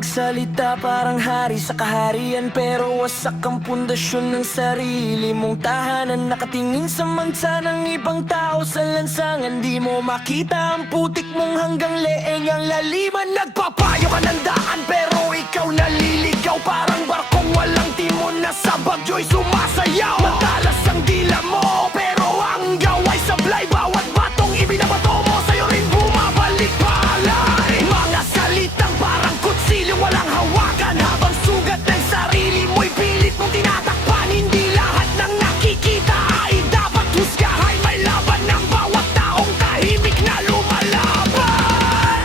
magsalita parang hari sa kaharian, pero wasak ang pundasyon ng sarili mong tahanan. Nakatingin sa mangsa ng ibang tao sa lansangan, di mo makita ang putik mong hanggang leeg ang laliman. Nagpapayo ka ng daan pero ikaw naliligaw, parang barkong walang timon na sa bagyo'y sumasayaw. Matalas ang dila mo pero ang gaway sablay, bawat batong ibinabato mo sa'yo rin bumabalik palay. Mga salitang parang kutsilyo walang hawakan, habang sugat ng sarili mo'y pilit mong tinatakpan. Hindi lahat ng nakikita ay dapat husgahan, may laban ng bawat taong tahimik na lumalaban.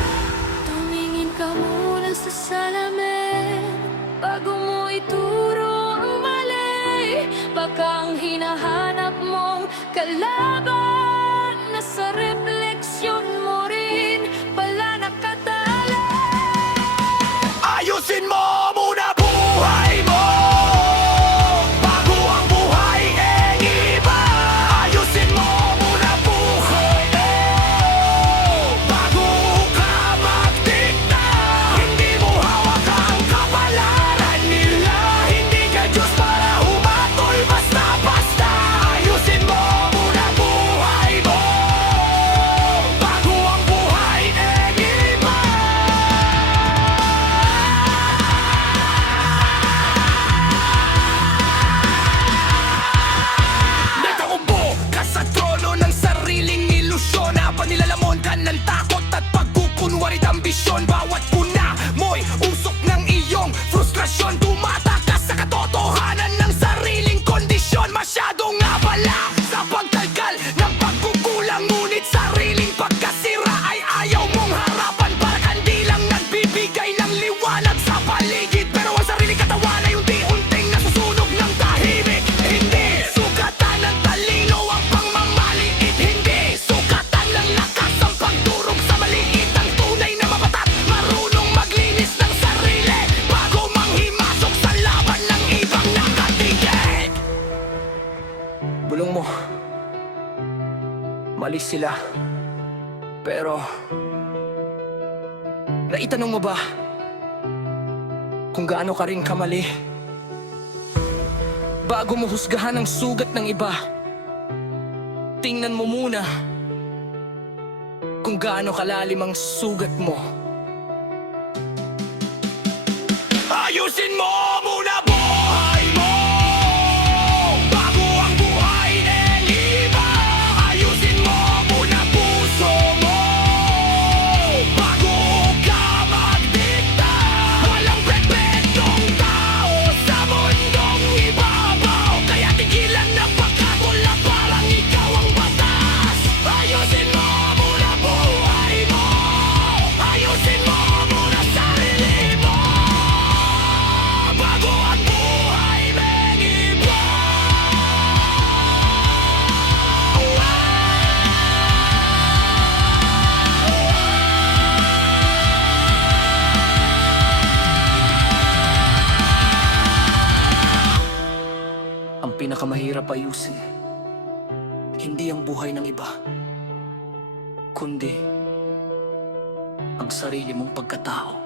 Tumingin ka muna sa salamin bago mo ituro ang mali. Baka ang hinahanap mong kalaban nasa refleksyon mo rin pala nakatala. Ayusin mo muna buhay mo bago ang buhay ang iba. Ayusin mo muna buhay mo bago ka magdikta. Hindi mo hawak ang kapalaran nila, hindi ka Diyos para humatoy basta-basta. Ayusin mo muna buhay mo bago ang buhay ang iba. Nataumbo ka sa trono ng sariling ilusyon, habang nilalamon ka ng takot at pagkukunwarit ambisyon. Bawat puna mo'y usok ng iyong frustrasyon, tumatakas sa katotohanan ng sariling kondisyon. Masyadong abala sa pagkalkal ng pagkukulang, ngunit sariling pagkasira ay ayaw mong harapan. Para kandi lang nagbibigay ng liwanag sa paligid, pero ang sariling katawan ay unti-unting nasusunog ng tahimik. Hindi sukatan ng talino ang pangmamaliit, hindi sukatan ng lakas ang pagdurog sa maliit. Ang tunay na mabatat, marunong maglinis ng sarili bago manghimasok sa laban ng ibang nakatigil. Bulong mo, mali sila, pero naitanong mo ba kung gaano ka rin kamali? Bago mo husgahan ang sugat ng iba, tingnan mo muna kung gaano kalalim ang sugat mo. Ayusin mo muna buhay mo bago ang buhay ng iba. Ayusin mo muna puso mo bago ka magdikta. Walang perfectong tao sa mundong ibabaw, kaya tigilan na pagkatula parang ikaw ang batas. Ayusin mo muna buhay mo, ayusin mo muna sarili mo bago ang buhay ng iba. Ang pinakamahirap ayusin, hindi ang buhay ng iba, kundi ang sarili mong pagkatao.